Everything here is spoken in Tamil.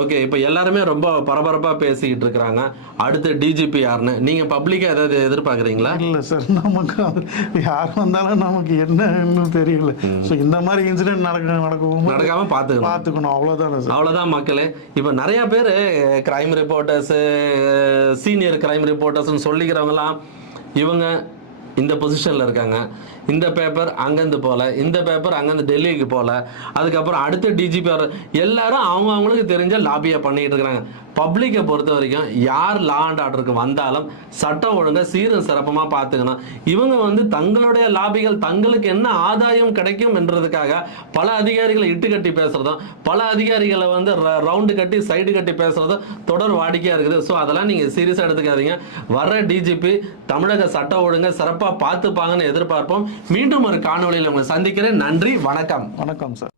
ஓகே. இப்ப எல்லாருமே ரொம்ப பரபரப்பா பேசிக்கிட்டு இருக்கிறாங்க. அடுத்து டிஜிபி யாருன்னு. நீங்க பப்ளிக்கா ஏதாவது எதிர்பார்க்குறீங்களா? இல்ல சார். நமக்கு யார் வந்தாலும் நமக்கு என்னன்னு தெரியல. ஸோ இந்த மாதிரி இன்சிடென்ட் நடக்கவும் நடக்காம பார்த்துக்கணும். அவ்வளோதான் சார். அவ்வளோதான் மக்களே. இப்ப நிறைய பேரு கிரைம் ரிப்போர்ட்டர்ஸ், சீனியர் கிரைம் ரிப்போர்ட்டர்ஸ்னு சொல்லிக்கிறவங்கலாம் இவங்க இந்த பொசிஷன்ல இருக்காங்க. இந்த பேப்பர் அங்கேருந்து போல, இந்த பேப்பர் அங்கேருந்து டெல்லிக்கு போல, அதுக்கப்புறம் அடுத்த டிஜிபி எல்லாரும் அவங்களுக்கு தெரிஞ்ச லாபியை பண்ணிட்டு இருக்கிறாங்க. பப்ளிக்கை பொறுத்த வரைக்கும் யார் லா அண்ட் ஆர்டருக்கு வந்தாலும் சட்டம் ஒழுங்கை சீரும் சிறப்பமாக பார்த்துக்கணும். இவங்க தங்களுடைய லாபிகள் தங்களுக்கு என்ன ஆதாயம் கிடைக்கும் என்றதுக்காக பல அதிகாரிகளை இட்டுக்கட்டி பேசுறதும், பல அதிகாரிகளை ரவுண்டு கட்டி சைடு கட்டி பேசுறதும் தொடர் வாடிக்கையாக இருக்குது. ஸோ அதெல்லாம் நீங்கள் சீரியஸாக எடுத்துக்காதீங்க. வர்ற டிஜிபி தமிழக சட்ட ஒழுங்கை சிறப்பாக பார்த்துப்பாங்கன்னு எதிர்பார்ப்போம். மீண்டும் ஒரு காணொலியில் உங்களை சந்திக்கிறேன். நன்றி, வணக்கம். வணக்கம் சார்.